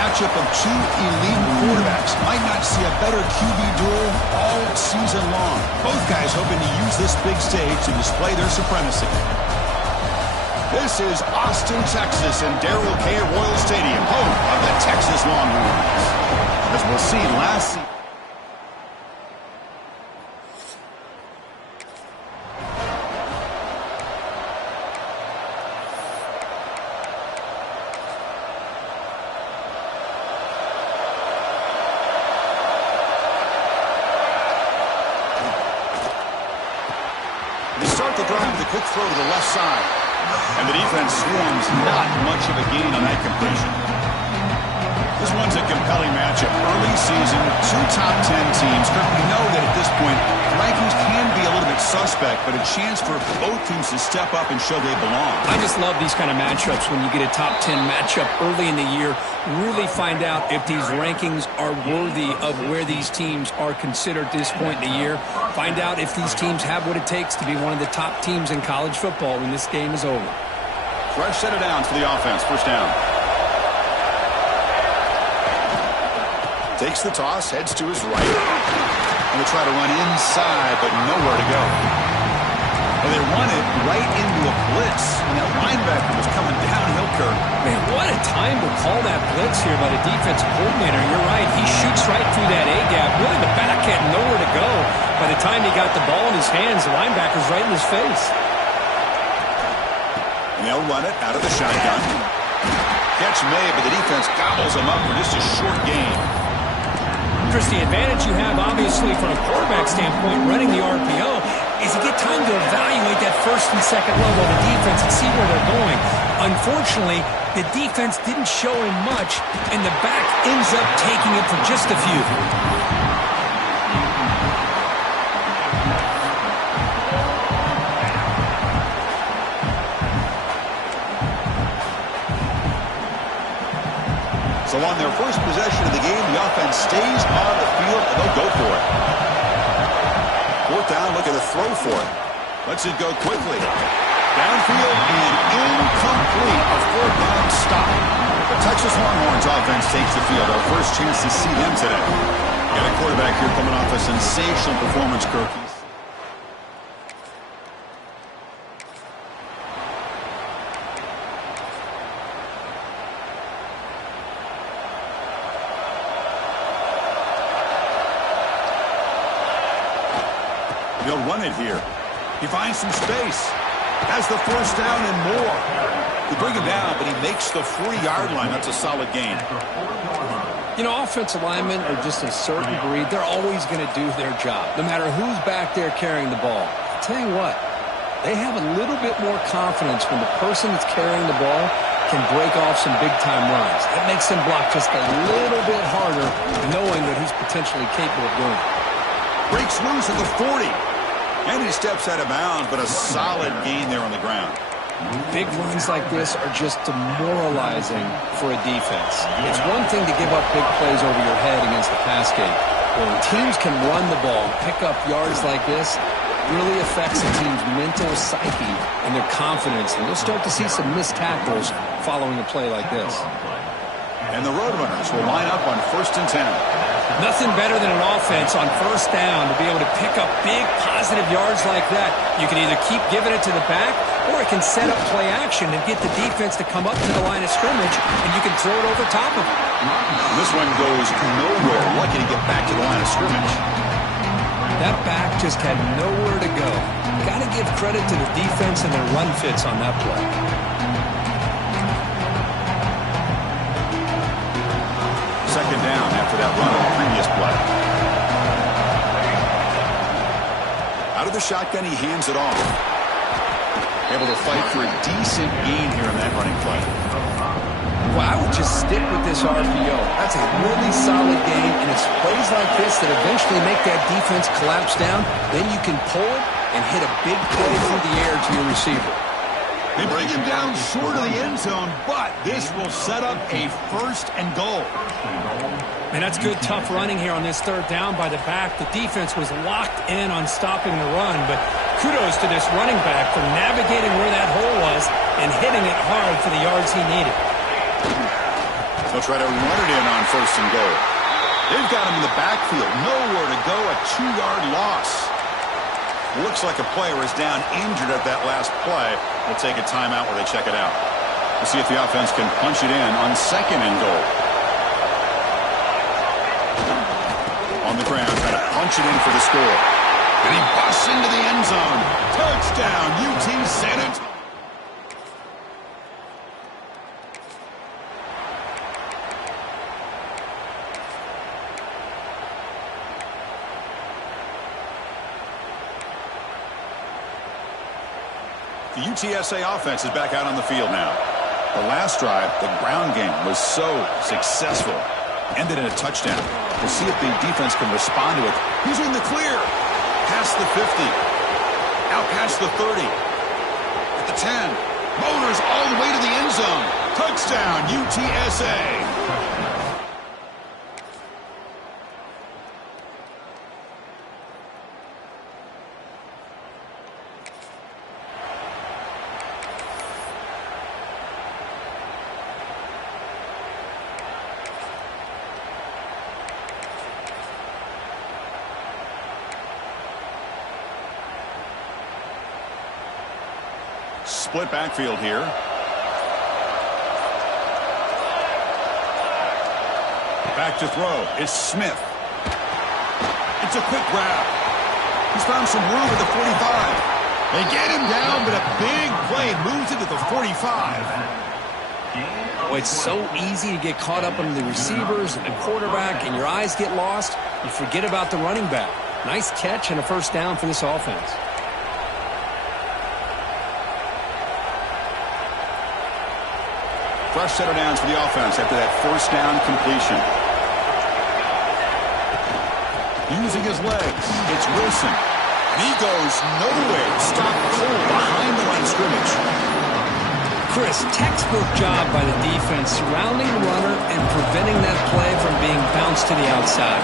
matchup of two elite quarterbacks. Might not see a better QB duel all season long. Both guys hoping to use this big stage to display their supremacy. This is Austin, Texas, and Darrell K. Royal Stadium, home of the Texas Longhorns. As we'll see last season. Start the drive with a quick throw to the left side. And the defense swarms not much of a gain on that completion. This one's a compelling matchup. Early season, two top 10 teams. We know that at this point, rankings can be a little bit suspect, but a chance for both teams to step up and show they belong. I just love these kind of matchups when you get a top 10 matchup early in the year. Really find out if these rankings are worthy of where these teams are considered at this point in the year. Find out if these teams have what it takes to be one of the top teams in college football when this game is over. Fresh set of downs for the offense. First down. Takes the toss, heads to his right. And they try to run inside, but nowhere to go. And they run it right into a blitz. And that linebacker was coming downhill, Kirk. Man, what a time to call that blitz here by the defensive coordinator. You're right. He shoots right through that A-gap. Really, the back had nowhere to go. By the time he got the ball in his hands, the linebacker's right in his face. And they'll run it out of the shotgun. Catch made, but the defense gobbles him up for just a short gain. Chris, the advantage you have, obviously, from a quarterback standpoint, running the RPO, is you get time to evaluate that first and second level of the defense and see where they're going. Unfortunately, the defense didn't show him much, and the back ends up taking it for just a few. So on their first possession of the game, the offense stays on the field, and they'll go for it. Fourth down, look at the throw for it. Lets it go quickly. Downfield and incomplete. A fourth down stop. The Texas Longhorns offense takes the field. Our first chance to see them today. Got a quarterback here coming off a sensational performance, Kirk. They'll run it here. He finds some space. Has the first down and more. They bring him down, but he makes the 40-yard line. That's a solid gain. You know, offensive linemen are just a certain breed. They're always going to do their job, no matter who's back there carrying the ball. I'll tell you what, they have a little bit more confidence when the person that's carrying the ball can break off some big-time runs. That makes them block just a little bit harder, knowing that he's potentially capable of doing it. Breaks loose at the 40. And he steps out of bounds, but a solid gain there on the ground. Big runs like this are just demoralizing for a defense. It's one thing to give up big plays over your head against the pass game. When teams can run the ball and pick up yards like this, it really affects the team's mental psyche and their confidence. And you'll start to see some missed tackles following a play like this. And the Roadrunners will line up on 1st and 10. Nothing better than an offense on first down to be able to pick up big positive yards like that. You can either keep giving it to the back, or it can set up play action and get the defense to come up to the line of scrimmage, and you can throw it over top of it. This one goes nowhere. Lucky to get back to the line of scrimmage. That back just had nowhere to go. Got to give credit to the defense and their run fits on that play. Second down after that run on the previous play. Out of the shotgun, he hands it off. Able to fight for a decent gain here in that running play. Well, I would just stick with this RPO. That's a really solid game, and it's plays like this that eventually make that defense collapse down. Then you can pull it and hit a big play through the air to your receiver. They bring him down short of the end zone, but this will set up a 1st and goal. And that's good, tough running here on this third down by the back. The defense was locked in on stopping the run, but kudos to this running back for navigating where that hole was and hitting it hard for the yards he needed. So They'll try to run it in on 1st and goal. They've got him in the backfield. Nowhere to go. A 2-yard loss. Looks like a player is down injured at that last play. We'll take a timeout where they check it out. We'll see if the offense can punch it in on 2nd and goal. On the ground, trying to punch it in for the score. And he busts into the end zone. Touchdown, UT San Antonio. The UTSA offense is back out on the field now. The last drive, the ground game, was so successful. Ended in a touchdown. We'll see if the defense can respond to it. He's in the clear. Past the 50. Out past the 30. At the 10. Motors all the way to the end zone. Touchdown, UTSA. Split backfield here. Back to throw. It's Smith. It's a quick grab. He's found some room at the 45. They get him down, but a big play moves it to the 45. Oh, it's so easy to get caught up in the receivers and the quarterback, and your eyes get lost. You forget about the running back. Nice catch and a 1st down for this offense. Fresh set of downs for the offense after that 1st down completion. Using his legs, it's Wilson. And he goes nowhere to stop cold behind the line of scrimmage. Chris, textbook job by the defense surrounding the runner and preventing that play from being bounced to the outside.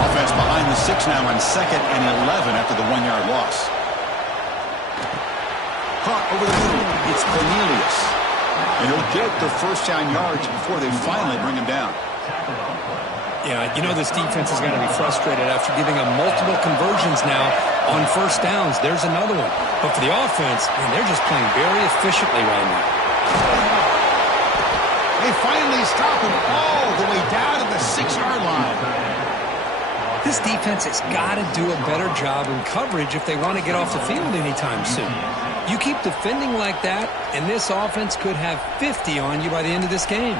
Offense behind the 6 now on 2nd and 11 after the 1-yard loss. Caught over the middle. It's Cornelius. And he'll get the 1st down yards before they finally bring him down. Yeah, you know this defense is going to be frustrated after giving up multiple conversions now on 1st downs. There's another one. But for the offense, man, they're just playing very efficiently right now. They finally stop him all the way down to the 6-yard line. This defense has got to do a better job in coverage if they want to get off the field anytime soon. You keep defending like that, and this offense could have 50 on you by the end of this game.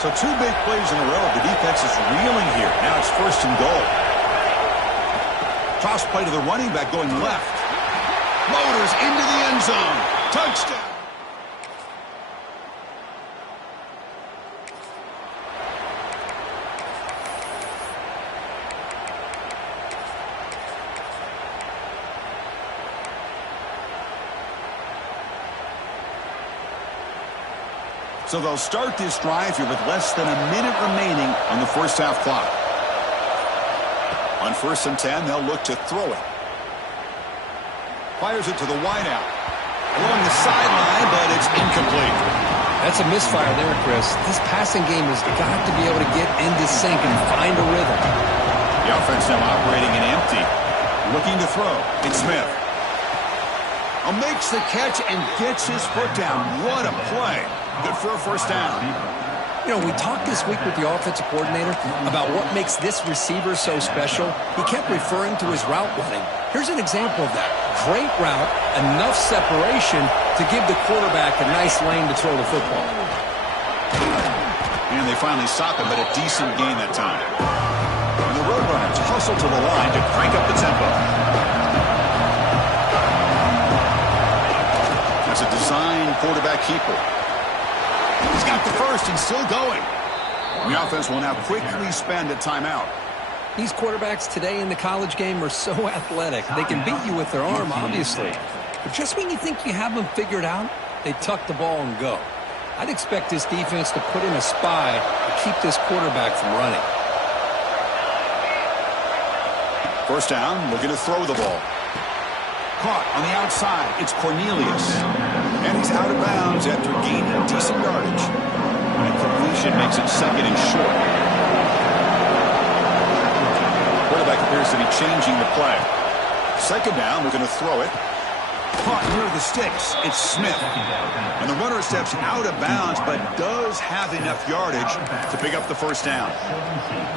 So 2 big plays in a row. The defense is reeling here. Now it's 1st and goal. Toss play to the running back going left. Motors into the end zone. Touchdown. So they'll start this drive here with less than a minute remaining on the 1st half clock. On 1st and 10, they'll look to throw it. Fires it to the wideout. Along the sideline, but it's incomplete. That's a misfire there, Chris. This passing game has got to be able to get into sync and find a rhythm. The offense now operating in empty. Looking to throw. It's Smith. Makes the catch and gets his foot down. What a play. Good for a 1st down. You know, we talked this week with the offensive coordinator about what makes this receiver so special. He kept referring to his route running. Here's an example of that. Great route, enough separation to give the quarterback a nice lane to throw the football. And they finally stop him, but a decent gain that time. And the Roadrunners hustle to the line to crank up the tempo. That's a design quarterback keeper. He's got the 1st and still going. The offense will now quickly spend a timeout. These quarterbacks today in the college game are so athletic. They can beat you with their arm, obviously. But just when you think you have them figured out, they tuck the ball and go. I'd expect this defense to put in a spy to keep this quarterback from running. 1st down, looking to throw the ball. Caught on the outside. It's Cornelius. And he's out of bounds after gaining decent yardage. option makes it second and short. Quarterback appears to be changing the play. Second down, we're going to throw it. Caught near the sticks. It's Smith. And the runner steps out of bounds, but does have enough yardage to pick up the first down.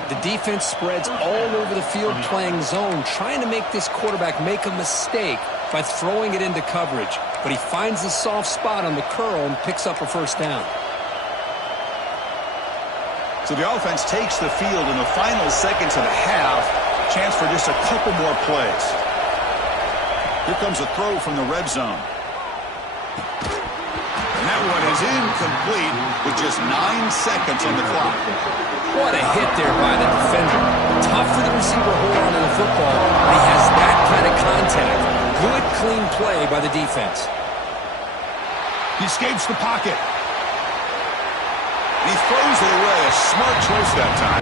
The defense spreads all over the field playing zone, trying to make this quarterback make a mistake by throwing it into coverage. But he finds the soft spot on the curl and picks up a first down. So the offense takes the field in the final seconds of the half. Chance for just a couple more plays. Here comes a throw from the red zone. And that one is incomplete with just 9 seconds on the clock. What a hit there by the defender. Tough for the receiver to hold on to the football, but he has that kind of contact. Good, clean play by the defense. He escapes the pocket. And he throws it away. A smart choice that time.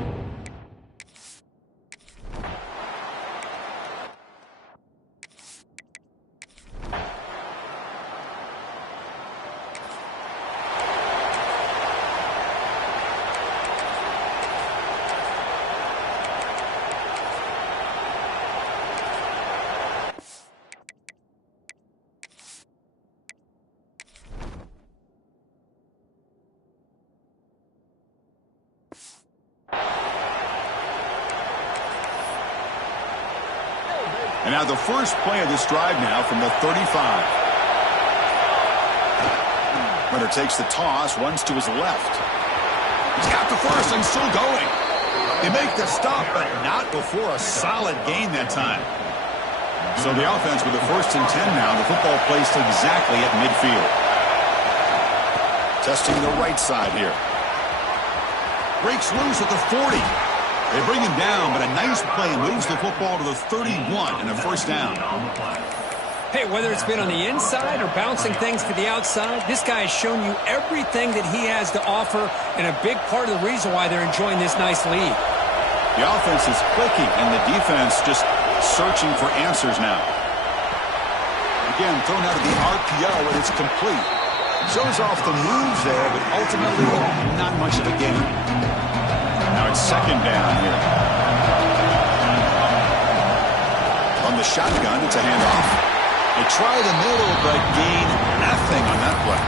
And now the first play of this drive now from the 35. Runner takes the toss, runs to his left. He's got the first and still going. They make the stop, but not before a solid gain that time. So the offense with the first and 10 now. The football placed exactly at midfield. Testing the right side here. Breaks loose at the 40. They bring him down, but a nice play moves the football to the 31 and a first down. Hey, whether it's been on the inside or bouncing things to the outside, this guy has shown you everything that he has to offer, and a big part of the reason why they're enjoying this nice lead. The offense is clicking, and the defense just searching for answers now. Again, thrown out of the RPO, and it's complete. Shows off the moves there, but ultimately not much of a gain. Now it's second down here. On the shotgun, it's a handoff. They try the middle, but gain nothing on that play.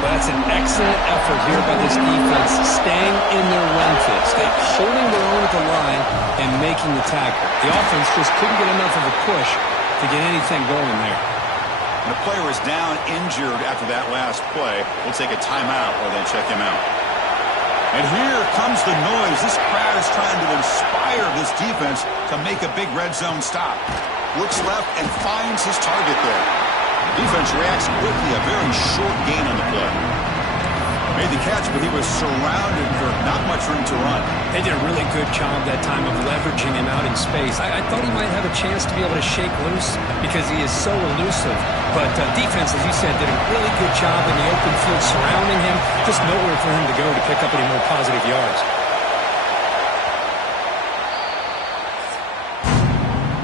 Well, that's an excellent effort here by this defense, staying in their run fist. They're holding their own at the line and making the tackle. The offense just couldn't get enough of a push to get anything going there. The player is down injured after that last play. We'll take a timeout while they check him out. And here comes the noise. This crowd is trying to inspire this defense to make a big red zone stop. Looks left and finds his target there. Defense reacts quickly. A very short gain on the play. Made the catch, but he was surrounded for not much room to run. They did a really good job that time of leveraging him out in space. I thought he might have a chance to be able to shake loose because he is so elusive. But defense, as you said, did a really good job in the open field surrounding him. Just nowhere for him to go to pick up any more positive yards.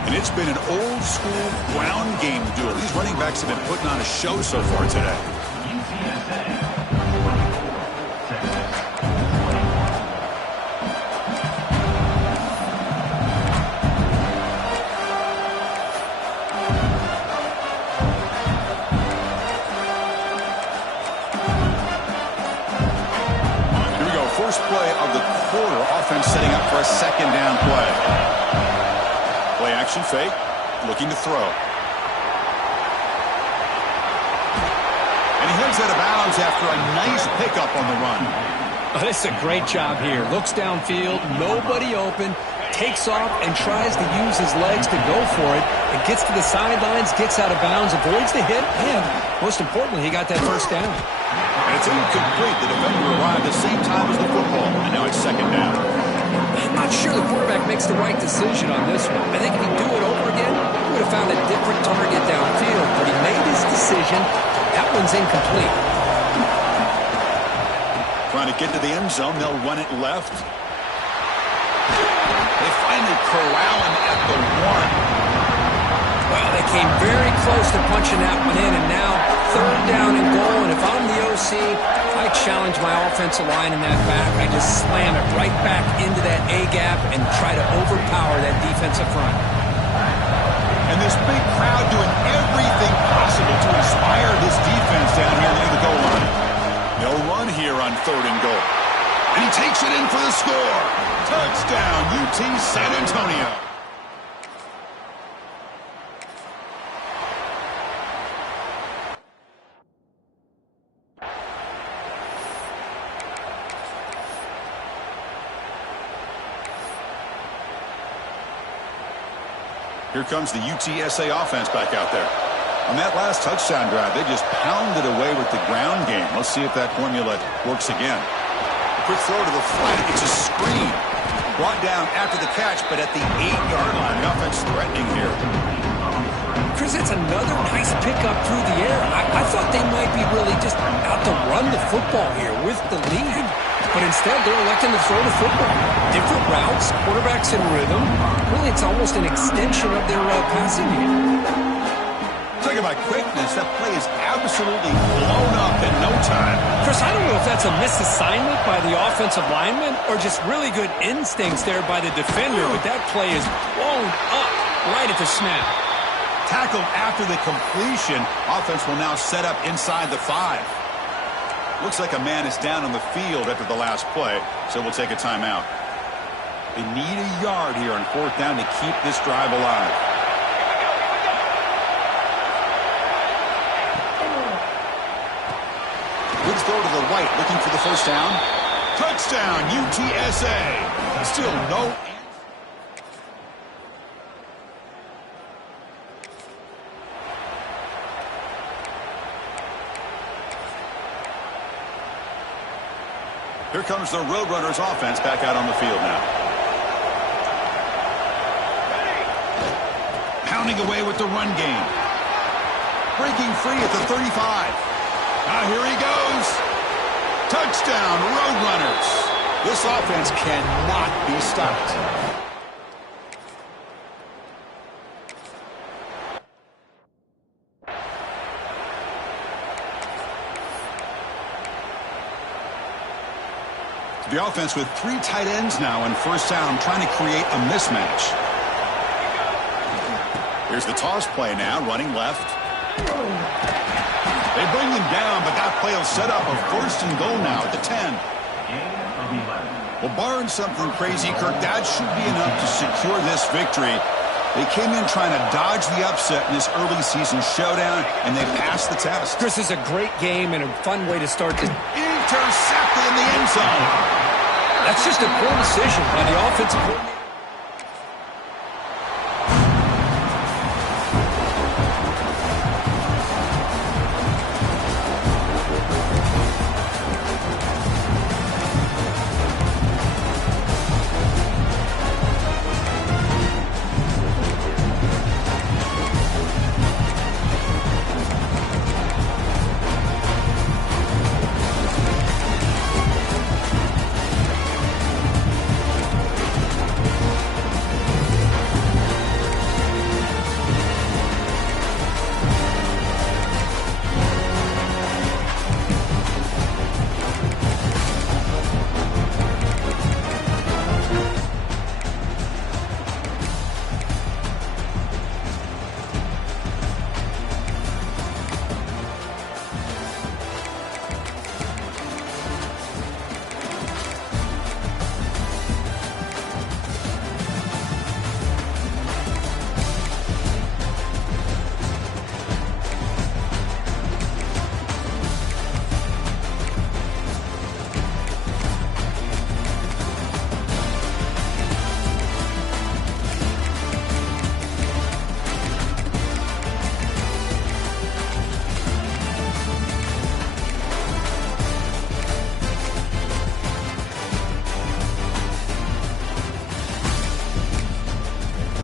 And it's been an old-school ground game duel. These running backs have been putting on a show so far today. First play of the quarter, offense setting up for a second down play. Play action fake, looking to throw. And he heads out of bounds after a nice pickup on the run. Oh, this is a great job here. Looks downfield, nobody open, takes off and tries to use his legs to go for it. And gets to the sidelines, gets out of bounds, avoids the hit, and most importantly, he got that first down. And it's incomplete. The defender arrived at the same time as the football. And now it's second down. I'm not sure the quarterback makes the right decision on this one. I think if he'd do it over again, he would have found a different target downfield. But he made his decision. That one's incomplete. Trying to get to the end zone. They'll run it left. They finally corral him at the 1. Well, they came very close to punching that one in, and now third down and goal, and if I'm the OC, I challenge my offensive line in that back. I just slam it right back into that A-gap and try to overpower that defensive front. And this big crowd doing everything possible to inspire this defense down here near the goal line. No run here on 3rd and goal. And he takes it in for the score. Touchdown, UT San Antonio. Here comes the UTSA offense back out there. On that last touchdown drive, they just pounded away with the ground game. Let's see if that formula works again. A quick throw to the flat. It's a screen. Brought down after the catch, but at the 8-yard line. The offense threatening here. Chris, it's another nice pickup through the air. I thought they might be really just out to run the football here with the lead. But instead, they're electing to throw the football. Different routes, quarterbacks in rhythm. Really, it's almost an extension of their passing game. Talking about quickness, that play is absolutely blown up in no time. Chris, I don't know if that's a misassignment by the offensive lineman or just really good instincts there by the defender, but that play is blown up right at the snap. Tackled after the completion. Offense will now set up inside the 5. Looks like a man is down on the field after the last play, so we'll take a timeout. They need a yard here on 4th down to keep this drive alive. Good throw to the right, looking for the first down. Touchdown, UTSA. Still no answer. Here comes the Roadrunners offense back out on the field now. Pounding away with the run game. Breaking free at the 35. Now here he goes. Touchdown, Roadrunners. This offense cannot be stopped. The offense with 3 tight ends now on 1st down, trying to create a mismatch. Here's the toss play now, running left. They bring him down, but that play will set up a 1st and goal now at the 10. Well, barring something crazy, Kirk, that should be enough to secure this victory. They came in trying to dodge the upset in this early season showdown, and they passed the test. Chris, is a great game and a fun way to start this. Intercepted in the end zone. That's just a poor decision by the offensive coordinator.